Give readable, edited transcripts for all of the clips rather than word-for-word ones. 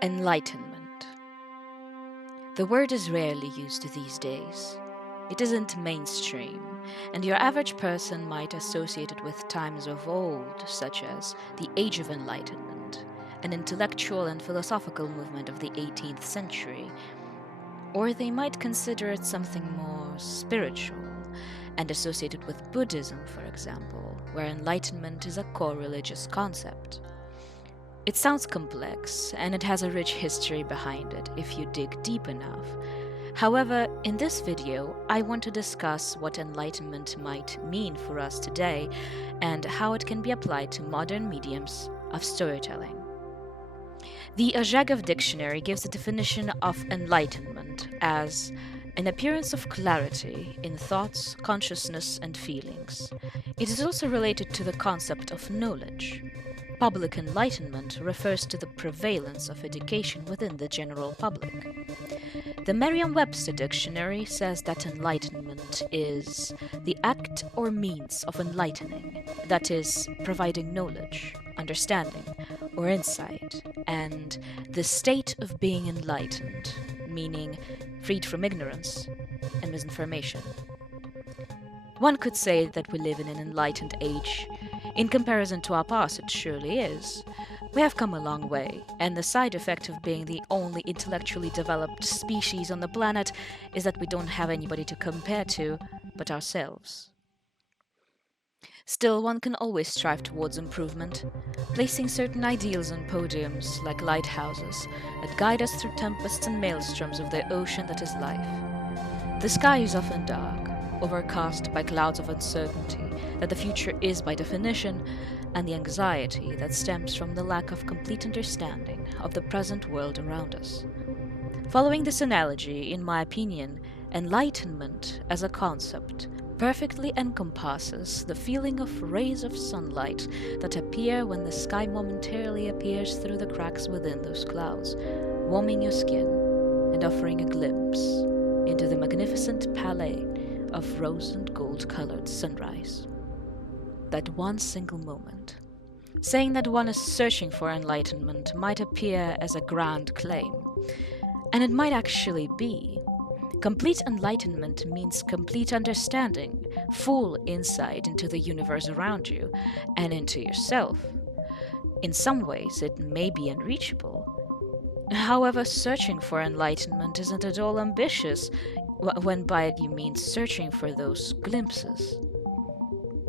Enlightenment. The word is rarely used these days. It isn't mainstream, and your average person might associate it with times of old, such as the Age of Enlightenment, an intellectual and philosophical movement of the 18th century, or they might consider it something more spiritual and associate it with Buddhism, for example, where enlightenment is a core religious concept. It sounds complex, and it has a rich history behind it if you dig deep enough. However, in this video, I want to discuss what enlightenment might mean for us today and how it can be applied to modern mediums of storytelling. The Ozhagov dictionary gives a definition of enlightenment as an appearance of clarity in thoughts, consciousness, and feelings. It is also related to the concept of knowledge. Public enlightenment refers to the prevalence of education within the general public. The Merriam-Webster dictionary says that enlightenment is the act or means of enlightening, that is, providing knowledge, understanding, or insight, and the state of being enlightened, meaning freed from ignorance and misinformation. One could say that we live in an enlightened age. In comparison to our past, it surely is. We have come a long way, and the side effect of being the only intellectually developed species on the planet is that we don't have anybody to compare to but ourselves. Still, one can always strive towards improvement, placing certain ideals on podiums like lighthouses that guide us through tempests and maelstroms of the ocean that is life. The sky is often dark, overcast by clouds of uncertainty that the future is by definition, and the anxiety that stems from the lack of complete understanding of the present world around us. Following this analogy, in my opinion, enlightenment as a concept perfectly encompasses the feeling of rays of sunlight that appear when the sky momentarily appears through the cracks within those clouds, warming your skin and offering a glimpse into the magnificent palette of rose and gold-colored sunrise. That one single moment. Saying that one is searching for enlightenment might appear as a grand claim, and it might actually be. Complete enlightenment means complete understanding, full insight into the universe around you and into yourself. In some ways, it may be unreachable. However, searching for enlightenment isn't at all ambitious, when by it you mean searching for those glimpses.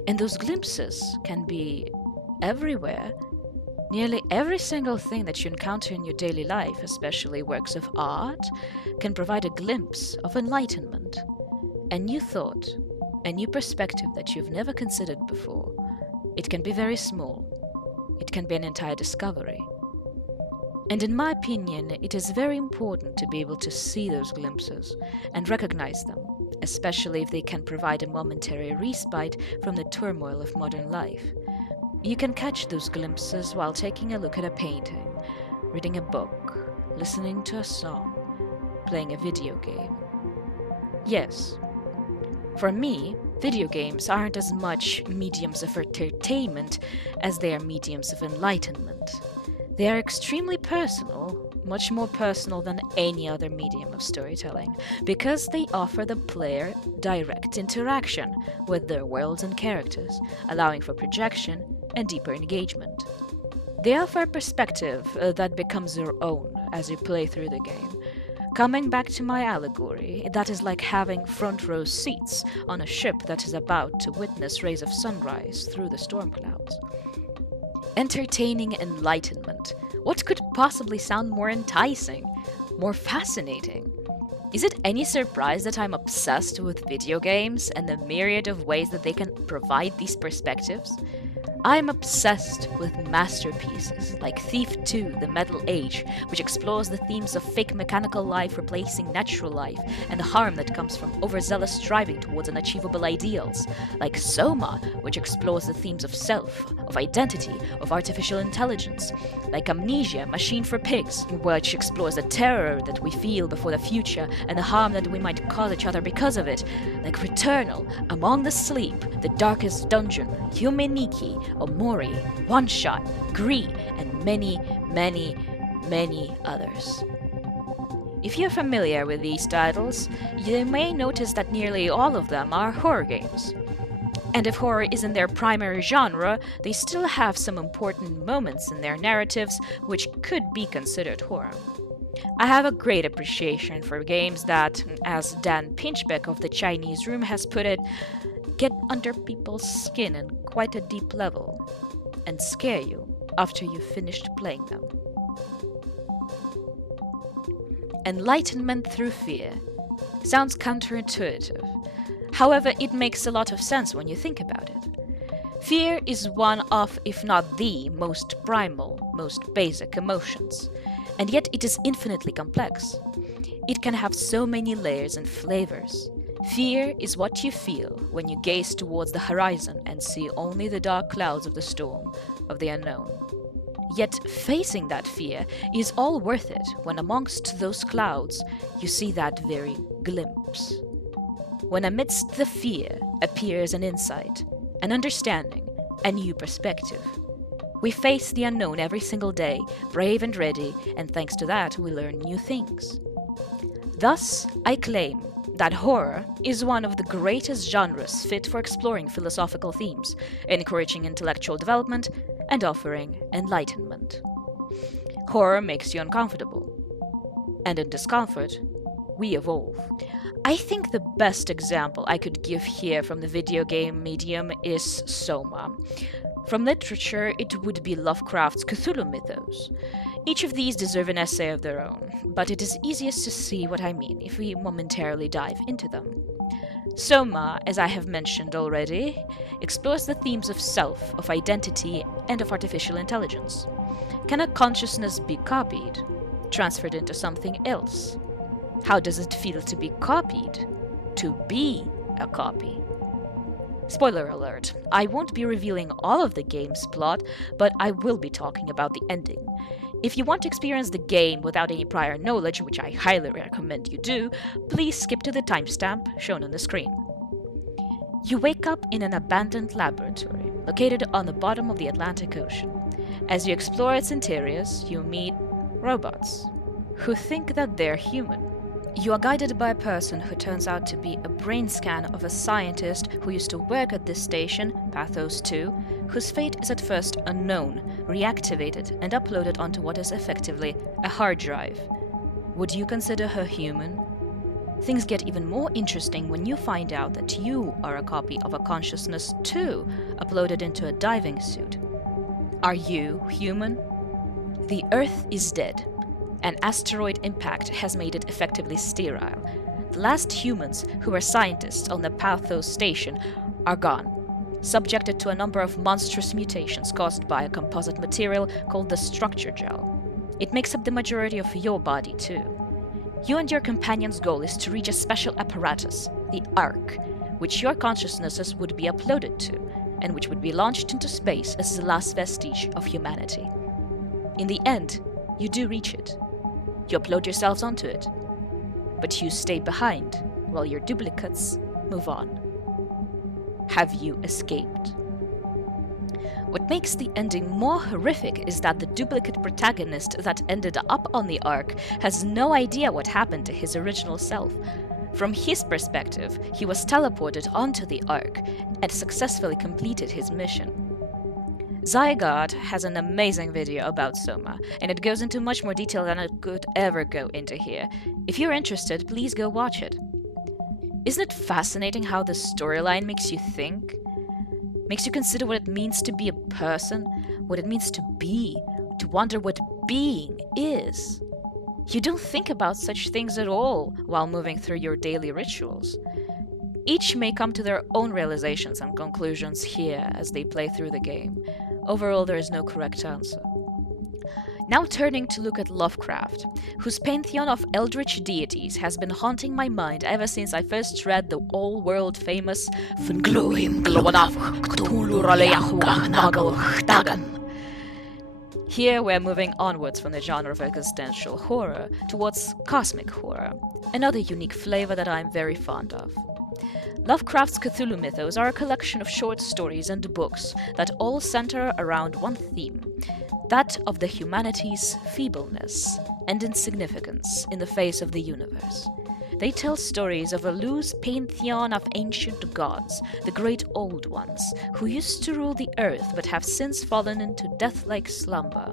And those glimpses can be everywhere. Nearly every single thing that you encounter in your daily life, especially works of art, can provide a glimpse of enlightenment, a new thought, a new perspective that you've never considered before. It can be very small. It can be an entire discovery. And in my opinion, it is very important to be able to see those glimpses and recognize them, especially if they can provide a momentary respite from the turmoil of modern life. You can catch those glimpses while taking a look at a painting, reading a book, listening to a song, playing a video game. Yes, for me, video games aren't as much mediums of entertainment as they are mediums of enlightenment. They are extremely personal, much more personal than any other medium of storytelling, because they offer the player direct interaction with their worlds and characters, allowing for projection and deeper engagement. They offer a perspective that becomes your own as you play through the game. Coming back to my allegory, that is like having front row seats on a ship that is about to witness rays of sunrise through the storm clouds. Entertaining enlightenment. What could possibly sound more enticing, more fascinating? Is it any surprise that I'm obsessed with video games and the myriad of ways that they can provide these perspectives? I'm obsessed with masterpieces like Thief 2: The Metal Age, which explores the themes of fake mechanical life replacing natural life and the harm that comes from overzealous striving towards unachievable ideals, like Soma, which explores the themes of self, of identity, of artificial intelligence, like Amnesia: Machine for Pigs, which explores the terror that we feel before the future and the harm that we might cause each other because of it, like Returnal, Among the Sleep, The Darkest Dungeon, Yume Nikki, Omori, One Shot, Gree, and many, many, many others. If you're familiar with these titles, you may notice that nearly all of them are horror games. And if horror isn't their primary genre, they still have some important moments in their narratives which could be considered horror. I have a great appreciation for games that, as Dan Pinchbeck of the Chinese Room has put it, get under people's skin on quite a deep level and scare you after you've finished playing them. Enlightenment through fear sounds counterintuitive. However, it makes a lot of sense when you think about it. Fear is one of, if not the, most primal, most basic emotions, and yet it is infinitely complex. It can have so many layers and flavors. Fear is what you feel when you gaze towards the horizon and see only the dark clouds of the storm, of the unknown. Yet facing that fear is all worth it when amongst those clouds you see that very glimpse. When amidst the fear appears an insight, an understanding, a new perspective. We face the unknown every single day, brave and ready, and thanks to that we learn new things. Thus, I claim that horror is one of the greatest genres fit for exploring philosophical themes, encouraging intellectual development, and offering enlightenment. Horror makes you uncomfortable, and in discomfort, we evolve. I think the best example I could give here from the video game medium is Soma. From literature, it would be Lovecraft's Cthulhu mythos. Each of these deserve an essay of their own, but it is easiest to see what I mean if we momentarily dive into them. Soma, as I have mentioned already, explores the themes of self, of identity, and of artificial intelligence. Can a consciousness be copied, transferred into something else? How does it feel to be copied? To be a copy? Spoiler alert, I won't be revealing all of the game's plot, but I will be talking about the ending. If you want to experience the game without any prior knowledge, which I highly recommend you do, please skip to the timestamp shown on the screen. You wake up in an abandoned laboratory, located on the bottom of the Atlantic Ocean. As you explore its interiors, you meet robots, who think that they're human. You are guided by a person who turns out to be a brain scan of a scientist who used to work at this station, Pathos 2, whose fate is at first unknown, reactivated and uploaded onto what is effectively a hard drive. Would you consider her human? Things get even more interesting when you find out that you are a copy of a consciousness too, uploaded into a diving suit. Are you human? The Earth is dead. An asteroid impact has made it effectively sterile. The last humans who were scientists on the Pathos station are gone, subjected to a number of monstrous mutations caused by a composite material called the structure gel. It makes up the majority of your body too. You and your companion's goal is to reach a special apparatus, the Ark, which your consciousnesses would be uploaded to, and which would be launched into space as the last vestige of humanity. In the end, you do reach it. You upload yourselves onto it, but you stay behind while your duplicates move on. Have you escaped? What makes the ending more horrific is that the duplicate protagonist that ended up on the Ark has no idea what happened to his original self. From his perspective, he was teleported onto the Ark and successfully completed his mission. Zygarde has an amazing video about Soma, and it goes into much more detail than it could ever go into here. If you're interested, please go watch it. Isn't it fascinating how the storyline makes you think? Makes you consider what it means to be a person, what it means to be, to wonder what being is. You don't think about such things at all while moving through your daily rituals. Each may come to their own realizations and conclusions here as they play through the game. Overall, there is no correct answer. Now turning to look at Lovecraft, whose pantheon of eldritch deities has been haunting my mind ever since I first read the all-world famous Here we're moving onwards from the genre of existential horror towards cosmic horror, another unique flavor that I'm very fond of. Lovecraft's Cthulhu mythos are a collection of short stories and books that all center around one theme: that of the humanity's feebleness and insignificance in the face of the universe. They tell stories of a loose pantheon of ancient gods, the great old ones, who used to rule the earth but have since fallen into death-like slumber.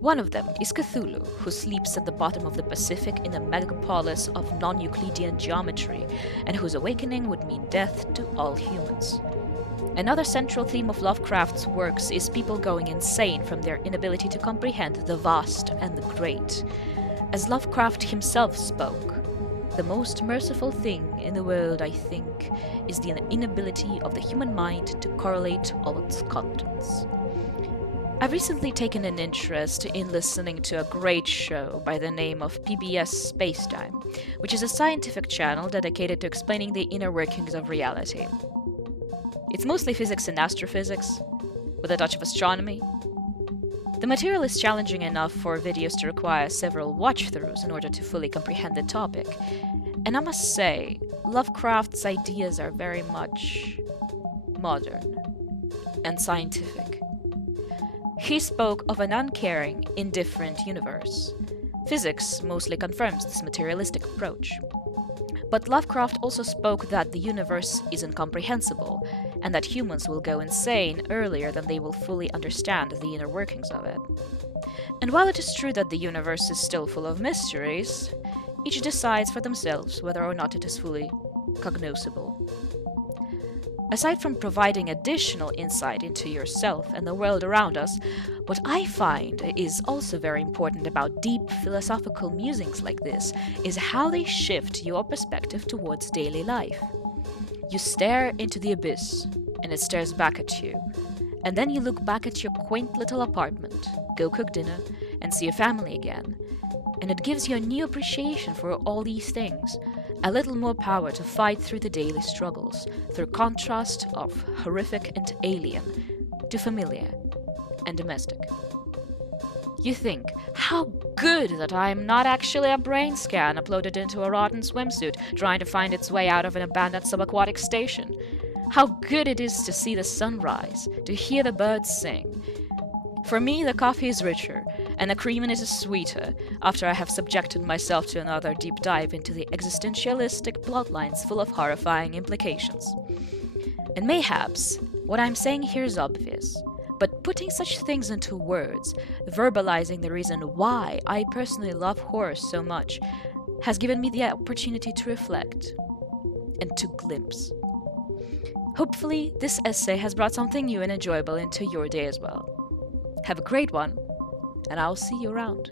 One of them is Cthulhu, who sleeps at the bottom of the Pacific in a megapolis of non-Euclidean geometry, and whose awakening would mean death to all humans. Another central theme of Lovecraft's works is people going insane from their inability to comprehend the vast and the great. As Lovecraft himself spoke, "The most merciful thing in the world, I think, is the inability of the human mind to correlate all its contents." I've recently taken an interest in listening to a great show by the name of PBS Spacetime, which is a scientific channel dedicated to explaining the inner workings of reality. It's mostly physics and astrophysics, with a touch of astronomy. The material is challenging enough for videos to require several watch-throughs in order to fully comprehend the topic. And I must say, Lovecraft's ideas are very much modern and scientific. He spoke of an uncaring, indifferent universe. Physics mostly confirms this materialistic approach. But Lovecraft also spoke that the universe is incomprehensible, and that humans will go insane earlier than they will fully understand the inner workings of it. And while it is true that the universe is still full of mysteries, each decides for themselves whether or not it is fully cognoscible. Aside from providing additional insight into yourself and the world around us, what I find is also very important about deep philosophical musings like this is how they shift your perspective towards daily life. You stare into the abyss, and it stares back at you. And then you look back at your quaint little apartment, go cook dinner, and see your family again. And it gives you a new appreciation for all these things, a little more power to fight through the daily struggles, through contrast of horrific and alien to familiar and domestic. You think, how good that I am not actually a brain scan uploaded into a rotten swimsuit trying to find its way out of an abandoned subaquatic station. How good it is to see the sunrise, to hear the birds sing. For me, the coffee is richer, and the cream in it is sweeter, after I have subjected myself to another deep dive into the existentialistic plotlines full of horrifying implications. And mayhaps, what I'm saying here is obvious, but putting such things into words, verbalizing the reason why I personally love horror so much, has given me the opportunity to reflect and to glimpse. Hopefully, this essay has brought something new and enjoyable into your day as well. Have a great one, and I'll see you around.